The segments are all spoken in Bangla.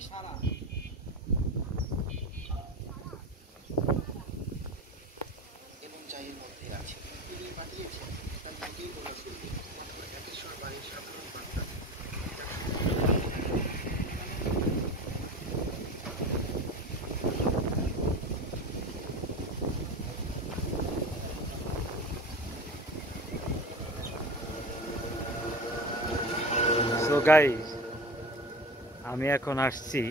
সো গাইস, আমি এখন আসছি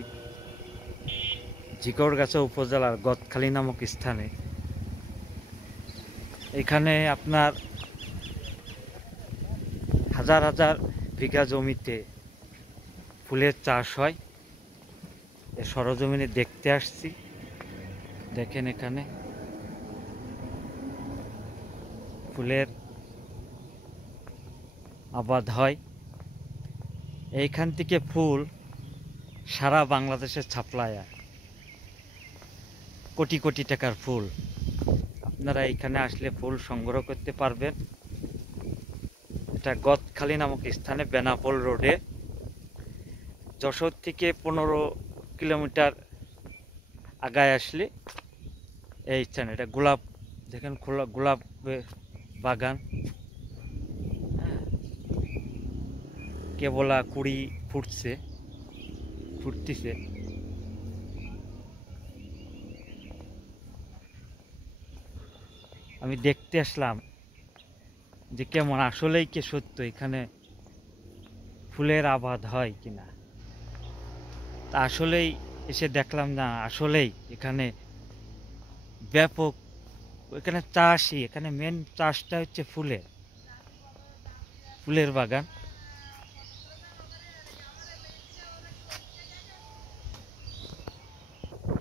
ঝিকরগাছা উপজেলার গদখালি নামক স্থানে। এখানে আপনার হাজার হাজার বিঘা জমিতে ফুলের চাষ হয়। এ সরজমিনে দেখতে আসছি। দেখেন এখানে ফুলের আবাদ হয়। এইখান থেকে ফুল সারা বাংলাদেশে সাপ্লাই হয়। কোটি কোটি টাকার ফুল। আপনারা এখানে আসলে ফুল সংগ্রহ করতে পারবেন। এটা গদখালি নামক স্থানে, বেনাপোল রোডে, যশোর থেকে 15 কিলোমিটার আগায় আসলে এই স্থানে। এটা গোলাপ, দেখেন খোলা গোলাপ বাগান। কেবলা কুড়ি ফুটতেছে। আমি দেখতে আসলাম যে কেমন আসলেই কি সত্য এখানে ফুলের আবাদ হয় কিনা। তা আসলেই এসে দেখলাম না, আসলেই এখানে ব্যাপক, এখানে চাষই, এখানে মেন চাষটা হচ্ছে ফুলের বাগান।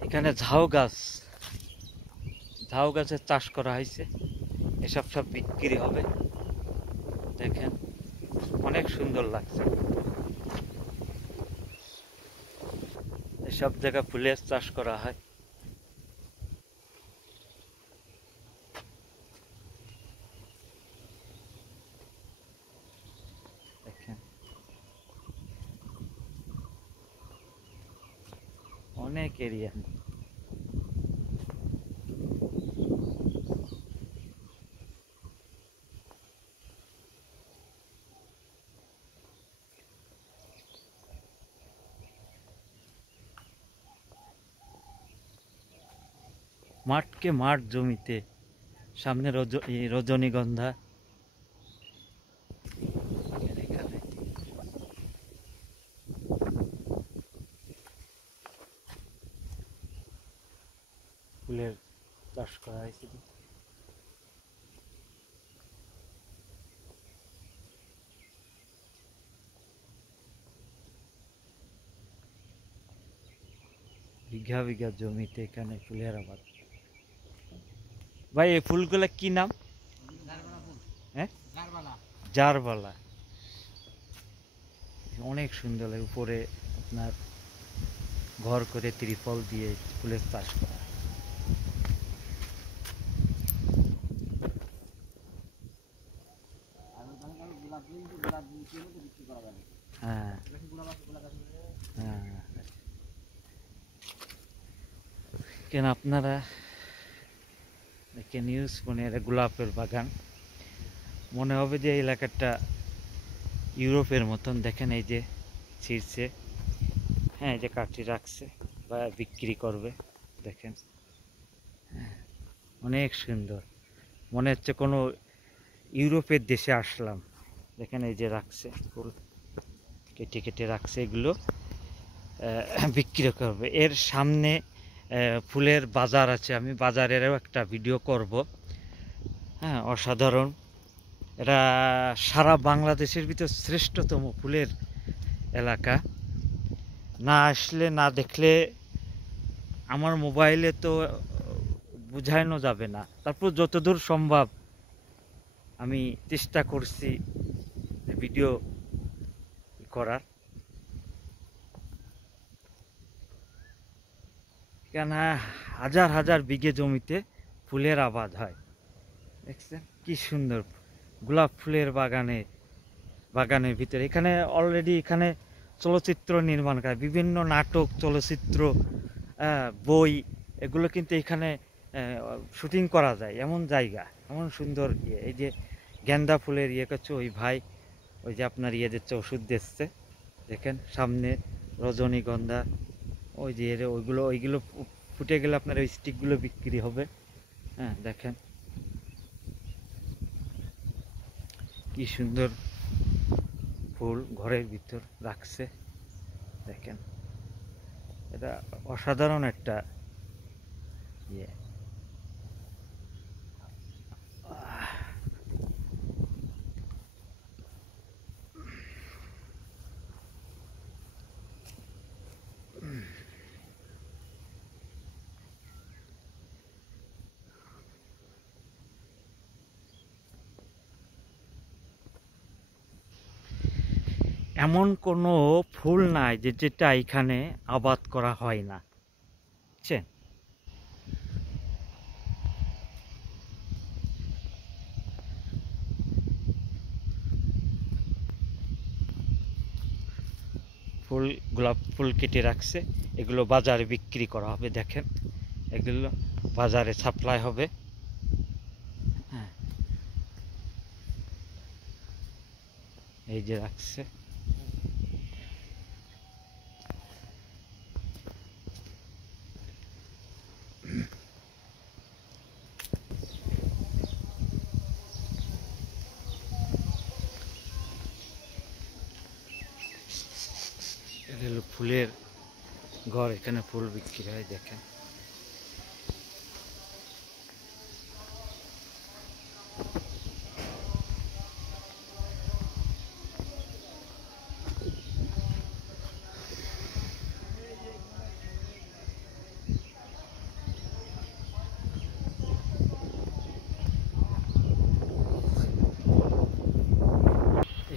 এখানে ঝাউ গাছের চাষ করা হয়েছে। এসব সব বিক্রি হবে। দেখেন অনেক সুন্দর লাগছে। এসব জায়গায় ফুলের চাষ করা হয়। দেখেন অনেক এরিয়া। মাঠকে মাঠ জমিতে, সামনে রজনীগন্ধা। ফুলের চাষ করা হয়েছে। বিঘা বিঘা জমিতে এখানে ফুলের আবাদ। ভাই এই ফুলগুলা কি নাম? হ্যাঁ, জারবালা। অনেক সুন্দর লাগে। উপরে আপনার ঘর করে ত্রিপল দিয়ে ফুলের চাষ করা। হ্যাঁ হ্যাঁ, কেন আপনারা দেখে নিউজ মনে, গোলাপের বাগান মনে হবে যে এলাকাটা ইউরোপের মতন। দেখেন এই যে ছিঁড়ছে, হ্যাঁ এই যে কাটি রাখছে বা বিক্রি করবে। দেখেন অনেক সুন্দর, মনে হচ্ছে কোনো ইউরোপের দেশে আসলাম। দেখেন এই যে রাখছে ফুল, কেটে কেটে রাখছে, এগুলো বিক্রি করবে। এর সামনে ফুলের বাজার আছে, আমি বাজারেরও একটা ভিডিও করব। হ্যাঁ, অসাধারণ। এটা সারা বাংলাদেশের ভিতর শ্রেষ্ঠতম ফুলের এলাকা। না আসলে, না দেখলে আমার মোবাইলে তো বুঝানো যাবে না। তারপর যতদূর সম্ভব আমি চেষ্টা করছি ভিডিও করার। কেন হাজার হাজার বিঘে জমিতে ফুলের আবাদ হয়। দেখছেন কি সুন্দর গোলাপ ফুলের বাগানের ভিতরে। এখানে অলরেডি এখানে চলচ্চিত্র নির্মাণ করে, বিভিন্ন নাটক, চলচ্চিত্র, বই, এগুলো কিন্তু এখানে শুটিং করা যায়। এমন জায়গা, এমন সুন্দর ইয়ে। এই যে গেন্দা ফুলের ইয়ে করছে ওই ভাই, ওই যে আপনার ইয়ে দিচ্ছে, ওষুধ দিচ্ছে, দেখেন সামনে রজনীগন্ধা, ওই যে ওইগুলো ফুটে গেলে আপনার ওই স্টিকগুলো বিক্রি হবে। হ্যাঁ, দেখেন কি সুন্দর ফুল ঘরের ভিতর রাখছে, দেখেন এটা অসাধারণ একটা ইয়ে। এমন কোনো ফুল নাই যে যেটা এখানে আবাদ করা হয় না, বুঝছেন? ফুল, গোলাপ ফুল কেটে রাখছে, এগুলো বাজারে বিক্রি করা হবে। দেখেন এগুলো বাজারে সাপ্লাই হবে। হ্যাঁ, এই যে রাখছে। এটা হলো ফুলের ঘর, এখানে ফুল বিক্রি হয়, দেখেন।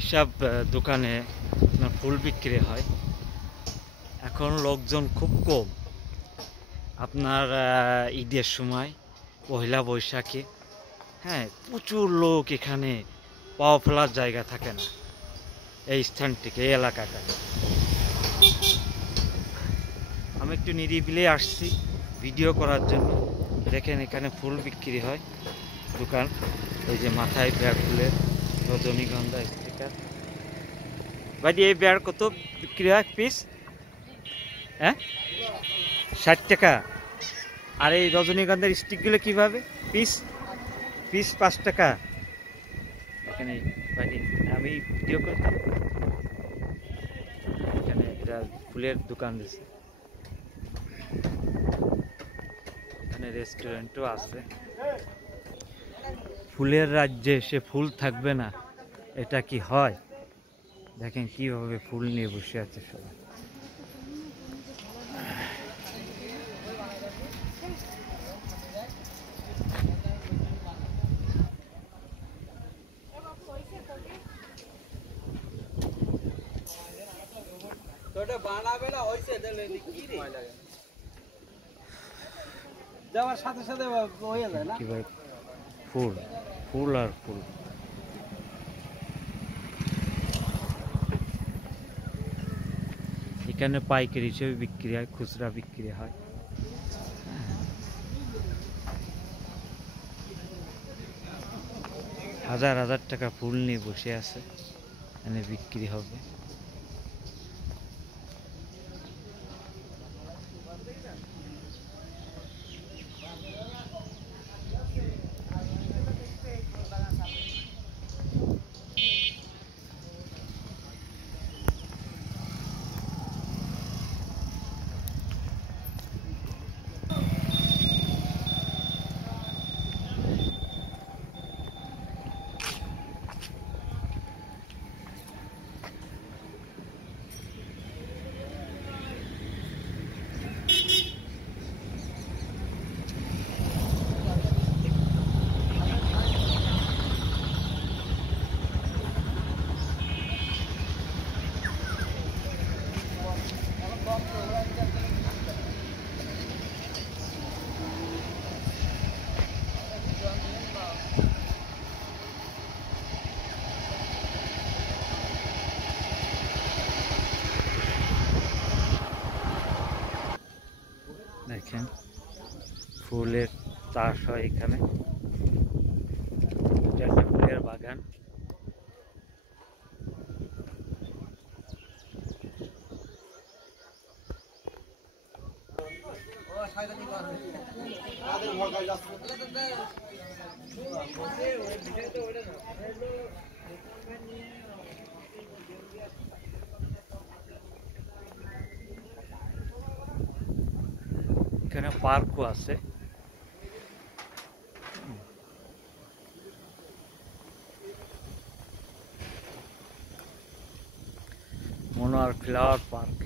এসব দোকানে আপনার ফুল বিক্রি হয়। এখন লোকজন খুব কম। আপনার ঈদের সময়, পয়লা বৈশাখে, হ্যাঁ, প্রচুর লোক এখানে, পাও ফেলার জায়গা থাকে না এই স্থানটিকে, এই এলাকাটা। আমি একটু নিরিবিলি আসছি ভিডিও করার জন্য। দেখেন এখানে ফুল বিক্রি হয়, দোকান। ওই যে মাথায় ব্যাগ, ফুলের রজনীগন্ধা স্টিকার। ভাই এই ব্যাগ কত বিক্রি হয় পিস? হ্যাঁ, 60 টাকা। আর এই রজনীগন্ধার স্টিকগুলো কিভাবে পিস? পিস 5 টাকা। এখানে আমি ভিডিও করতাম, এখানে এটা ফুলের দোকান দিচ্ছে, এখানে রেস্টুরেন্টও আছে। ফুলের রাজ্যে সে ফুল থাকবে না, এটা কি হয়? দেখেন কিভাবে ফুল নিয়ে বসে আছে সবাই। যাওয়ার সাথে সাথে হয়ে যায় না? কিভাবে ফুল, ফুল আর ফুল। এখানে পাইকারি হিসেবে বিক্রি হয়, খুচরা বিক্রি হয়। হাজার হাজার টাকা ফুল নিয়ে বসে আছে, এখানে বিক্রি হবে। ফুলের চাষ হয় এখানে। এটা একটা ফুলের বাগান। এখানে পার্কও আছে। Monowar flower park.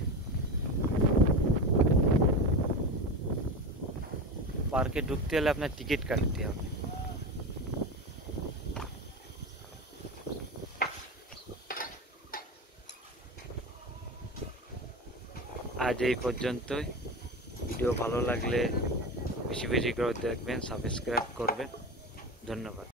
পার্কে ঢুকতে হলে আপনার টিকিট কাটতে হবে। আজ এই পর্যন্তই। ভিডিও ভালো লাগলে বেশি বেশি করে দেখবেন, সাবস্ক্রাইব করবেন। ধন্যবাদ।